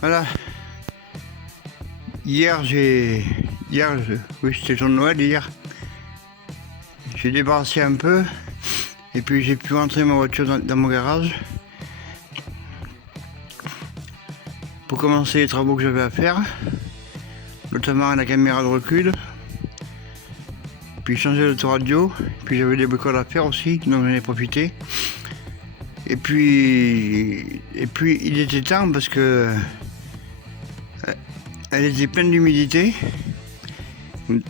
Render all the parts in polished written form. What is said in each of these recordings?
Voilà. Oui, c'était jour de Noël hier. J'ai débarrassé un peu et puis j'ai pu rentrer ma voiture dans mon garage pour commencer les travaux que j'avais à faire, notamment la caméra de recul, puis changer l'autoradio, puis j'avais des bricoles à faire aussi, donc j'en ai profité. Et puis il était temps parce que elle était pleine d'humidité.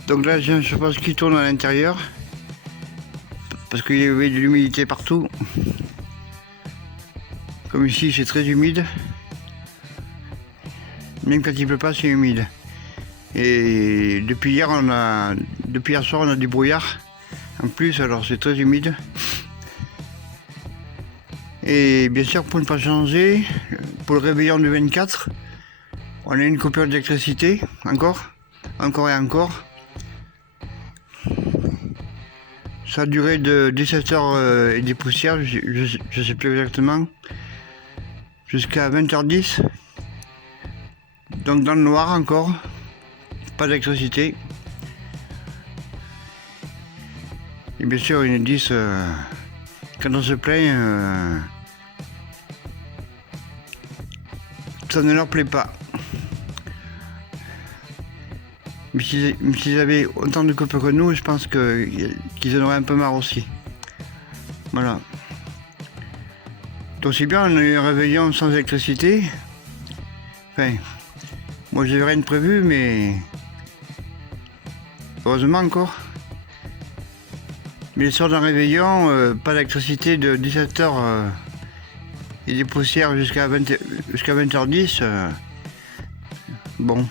Donc là j'ai un chauffage qui tourne à l'intérieur parce qu'il y avait de l'humidité partout. Comme ici c'est très humide. Même quand il pleut pas c'est humide. Et depuis hier soir on a du brouillard en plus, alors c'est très humide. Et bien sûr pour ne pas changer, pour le réveillon du 24, on a une coupure d'électricité, encore et encore. Ça a duré de 17h et des poussières, je sais plus exactement, jusqu'à 20h10. Donc dans le noir encore, pas d'électricité. Et bien sûr ils nous disent, quand on se plaint, ça ne leur plaît pas. Mais s'ils avaient autant de copains que nous, je pense qu'ils en auraient un peu marre aussi. Voilà. Donc c'est bien, on a eu un réveillon sans électricité. Enfin, moi j'avais rien de prévu, mais heureusement encore. Mais le soir d'un réveillon, pas d'électricité de 17h et des poussières jusqu'à 20h10. Bon.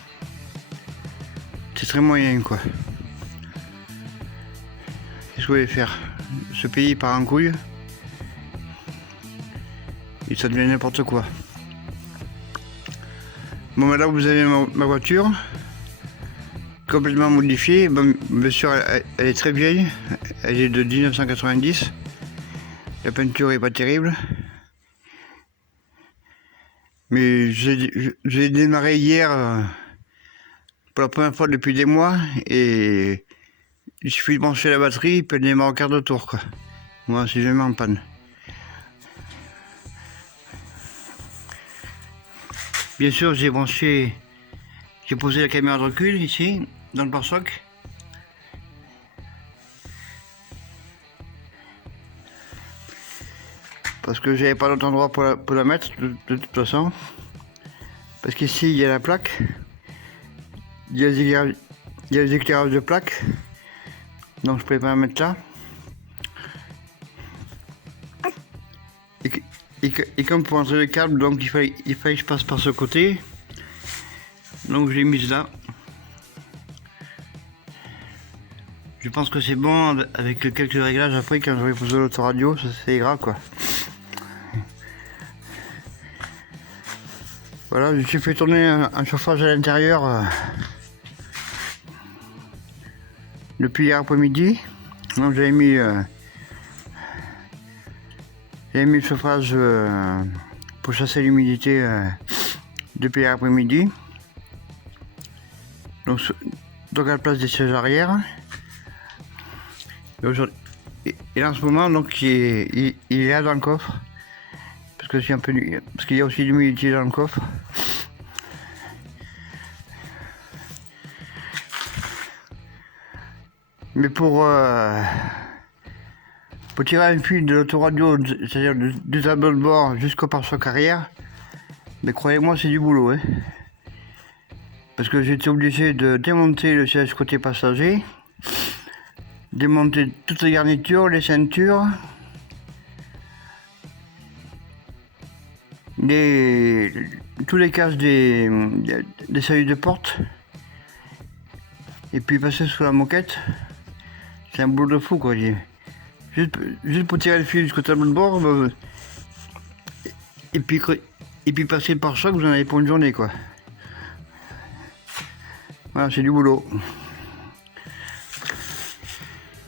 C'est très moyen quoi. Qu'est-ce que vous voulez faire? Ce pays part en couille et ça devient n'importe quoi. Bon, là vous avez ma voiture complètement modifiée. Bon, bien sûr elle est très vieille, elle est de 1990. La peinture est pas terrible. Mais j'ai démarré hier pour la première fois depuis des mois et il suffit de brancher la batterie, puis elle démarre au quart de tour quoi. Moi c'est jamais en panne. Bien sûr j'ai posé la caméra de recul ici, dans le pare-choc. Parce que j'avais pas d'autre endroit pour la mettre de toute façon. Parce qu'ici il y a la plaque, il y a les éclairages de plaque, donc je pouvais pas la mettre là. Et comme pour entrer le câble, donc il fallait que je passe par ce côté. Donc je l'ai mise là. Je pense que c'est bon avec quelques réglages après quand je vais poser l'autoradio, ça ira quoi. Voilà, je suis fait tourner un chauffage à l'intérieur depuis hier après-midi. Donc j'avais mis le chauffage pour chasser l'humidité depuis hier après-midi. Donc à la place des sièges arrière. Et là en ce moment donc il est là dans le coffre. Parce qu'il y a aussi de l'humidité dans le coffre. Mais pour tirer un fil de l'autoradio, c'est-à-dire du tableau de bord jusqu'au pare-choc arrière, mais croyez-moi c'est du boulot. Hein. Parce que j'étais obligé de démonter le siège côté passager, démonter toutes les garnitures, les ceintures, tous les caches des seuils de porte, et puis passer sous la moquette. C'est un boulot de fou quoi. Juste pour tirer le fil jusqu'au tableau de bord, et puis passer le pare-choc, vous en avez pour une journée quoi. Voilà, c'est du boulot.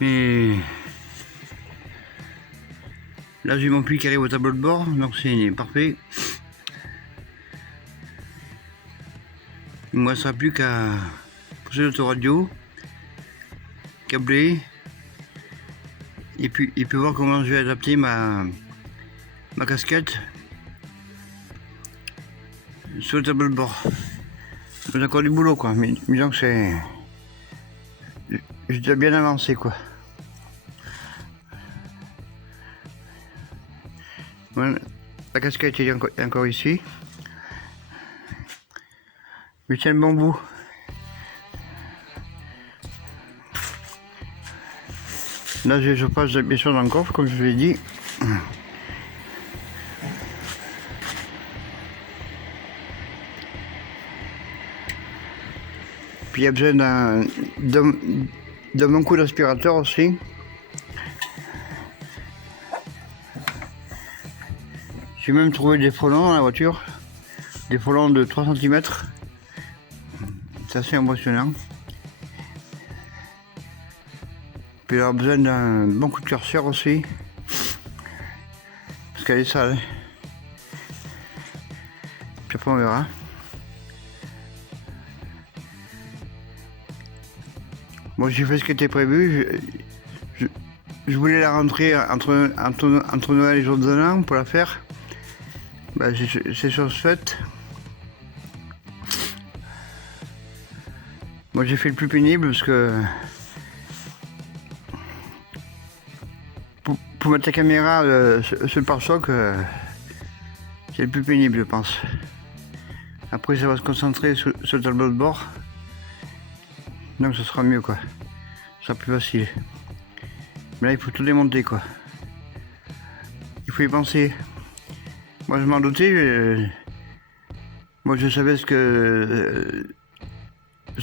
Mais là j'ai mon puits qui arrive au tableau de bord, donc c'est parfait. Il ne me restera plus qu'à poser l'autoradio, câbler, et puis voir comment je vais adapter ma casquette sur le tableau de bord. J'ai encore du boulot quoi, mais disons que c'est... J'ai déjà bien avancé quoi. Voilà, la casquette est encore ici. Je tiens le bon bout. Là je passe bien sûr dans le coffre comme je vous l'ai dit. Puis il y a besoin d'un bon coup d'aspirateur aussi. J'ai même trouvé des frelons dans la voiture. Des frelons de 3 cm. C'est assez impressionnant. Puis il y aura besoin d'un bon coup de curseur aussi. Parce qu'elle est sale. Puis après on verra. Bon, j'ai fait ce qui était prévu. Je voulais la rentrer entre Noël et jour de l'an pour la faire. Ben, c'est chose faite. Moi j'ai fait le plus pénible parce que pour mettre la caméra sur le pare-choc, c'est le plus pénible je pense. Après ça va se concentrer sur le tableau de bord. Donc ce sera mieux quoi. Ce sera plus facile. Mais là il faut tout démonter quoi. Il faut y penser. Moi je m'en doutais. Moi je savais ce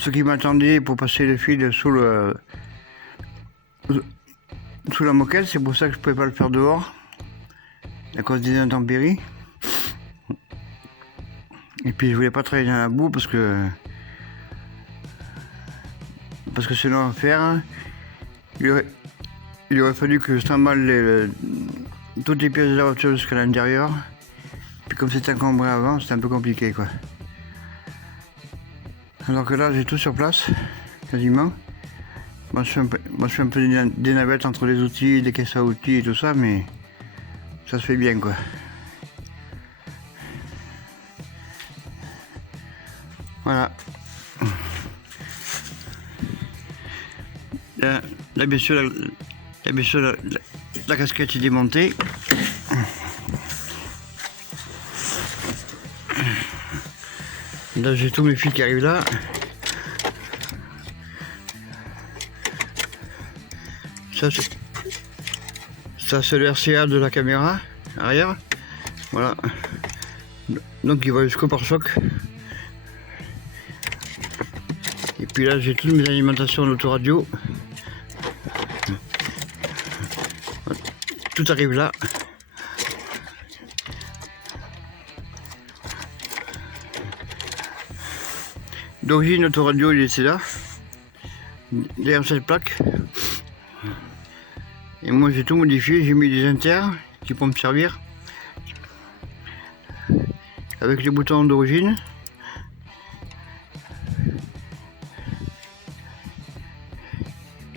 qui m'attendait pour passer le fil sous la moquette. C'est pour ça que je pouvais pas le faire dehors. À cause des intempéries. Et puis je voulais pas travailler dans la boue parce que c'est long à faire. Il aurait fallu que je trimballe toutes les pièces de la voiture jusqu'à l'intérieur. Puis comme c'était encombré avant, c'était un peu compliqué quoi. Alors que là j'ai tout sur place, quasiment. Moi je fais un peu des navettes entre les outils, des caisses à outils et tout ça, mais ça se fait bien quoi. Voilà. Là bien sûr la casquette est démontée. Là j'ai tous mes fils qui arrivent là. Ça c'est le RCA de la caméra arrière. Voilà. Donc il va jusqu'au pare-choc. Et puis là j'ai toutes mes alimentations d'autoradio. Tout arrive là. D'origine l'autoradio il était là. Derrière cette plaque. Et moi j'ai tout modifié, j'ai mis des inters qui pourront me servir. Avec les boutons d'origine.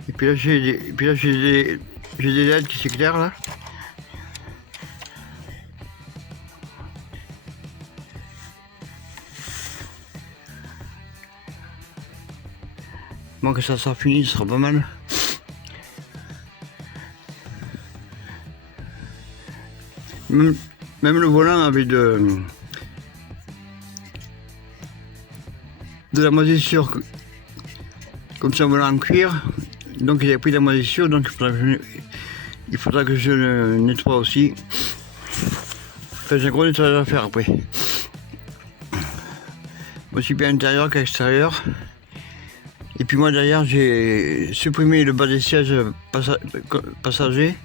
Et puis là j'ai des LED qui s'éclairent là. Bon que ça sera fini, ce sera pas mal. Même le volant avait de la moisissure, comme c'est un volant en cuir, donc il a pris de la moisissure, donc il faudra que je le nettoie aussi. Enfin, j'ai un gros nettoyage à faire après. Aussi bien à l'intérieur qu'à l'extérieur. Et puis moi derrière j'ai supprimé le bas des sièges passagers.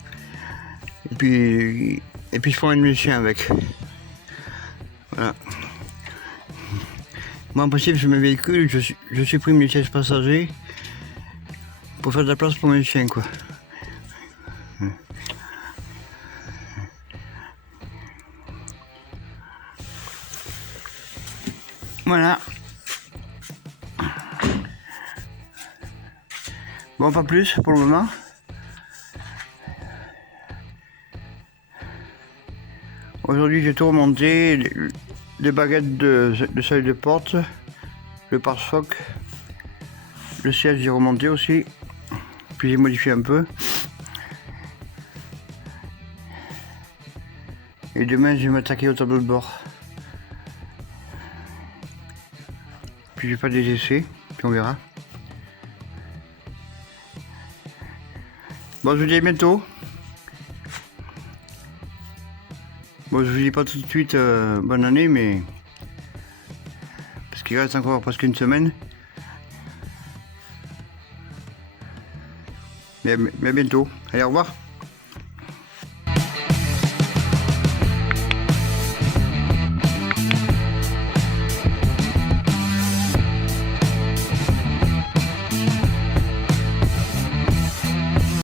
Et puis je promène mes chiens avec. Voilà. Moi en principe sur mes véhicules, je supprime les sièges passagers pour faire de la place pour mes chiens quoi. Voilà. Bon, pas plus pour le moment. Aujourd'hui, j'ai tout remonté, les baguettes de seuil de porte, le pare-choc, le siège j'ai remonté aussi, puis j'ai modifié un peu. Et demain, je vais m'attaquer au tableau de bord. Puis je vais faire des essais, puis on verra. Bon, je vous dis à bientôt. Bon, je vous dis pas tout de suite bonne année, mais parce qu'il reste encore presque une semaine. Mais à bientôt. Allez, au revoir.